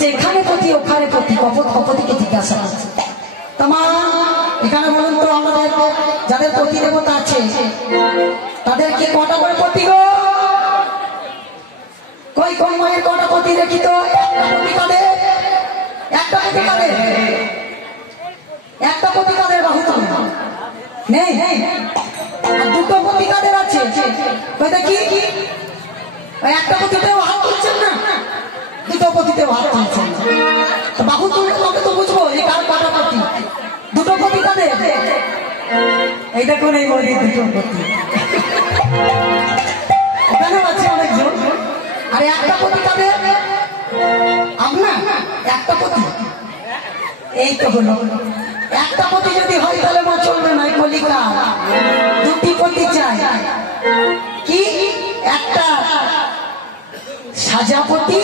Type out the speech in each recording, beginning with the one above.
বলছে এখানে পতি ওখানে পতি, কপত কপতিকে জিজ্ঞাসা করছে তোমার এখানে বলুন তো আমাদের যাদের পতি দেবতা আছে তাদেরকে কটা করে পতি গো? কই কোন মায়ের কটা পতি দেখি তো? একটা পতি কাদের? একটা পতি কাদের? একটা পতি কাদের? বাহু তো নেই। আর দুটো পতি কাদের আছে? কই দেখি। একটা পতিতেও হাত তুলছেন না, দুটো পতিতেও হাত তুলছেন না। বাহু তুললে তবে তো বুঝবো যে কার কটা পতি। দুটো পতি কাদের? এই দেখুন এই বলি দুটো পতি এখানেও আছে অনেকজন। আর একটা পতি কাদের? আপনার একটা পতি। এই তো হলো একটা পতি যদি হয় তাহলে মা চলবে না, কলিকা দুটি পতি চাই। কি? একটা সাজাপতি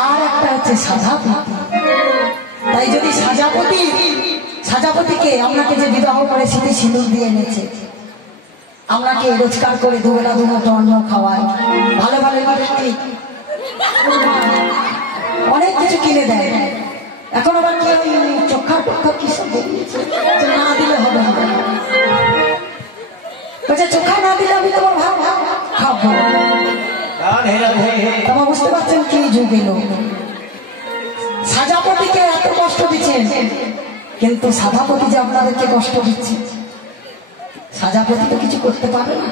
আর একটা হচ্ছে সাজাপতি। তাই যদি সাজাপতিকে আপনাকে যে বিবাহ করে সিঁথি সিঁদুর দিয়ে এনেছে, আপনাকে রোজগার করে দুবেলা দুমুঠো অন্ন খাওয়ায়, ভালো ভালো অনেক কিছু কিনে দেয়। এখন আবার কি ওই চোখা টোখা কি সব বেরিয়েছে, না দিলে হবে না। বলছে চোখা না দিলে আমি তোমার ভাব খাবো। তোমার বুঝতে পারছেন কি যুগ এলো? সাজাপতিকে এত কষ্ট দিচ্ছেন, কিন্তু সাধাপতি যে আপনাদেরকে কষ্ট দিচ্ছে। সাজাপতি তো কিছু করতে পারে না,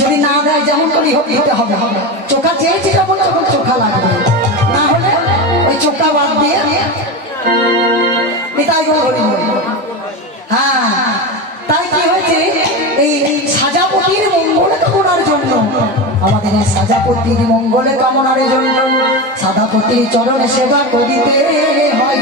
যদি না দেয় যেমন করে দিতে হবে। চোখা চেয়েছি তখন তখন চোখা লাগবে, না হলে ওই চোখা বাদ দিয়ে হ্যাঁ। তাই কি হয়েছে, এই সাজাপতির মঙ্গলে কামনার জন্য, আমাদের এই সাজাপতির মঙ্গলে কামনার জন্য সাধাপতির চরণে সেবা করিতে হয়।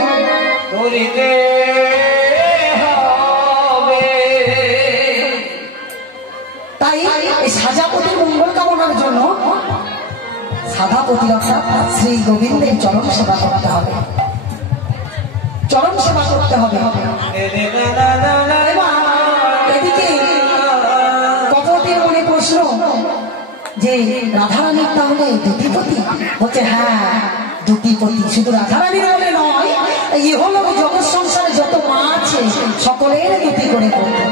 তাই এই সাজাপতির মঙ্গল কামনার জন্য সাধাপতি অর্থাৎ শ্রী গোবিন্দের চরণ সেবা করতে হবে, চরণ সেবা করতে হবে। এদিকে কপটের মনে প্রশ্ন যে রাধারানীর তাহলে দুটি পতি? বলছে হ্যাঁ দুটি পতি, শুধু রাধারানীর বলে নয়, ইহলোক জগৎ সংসারে যত মা আছে সকলের দুটি করে পতি।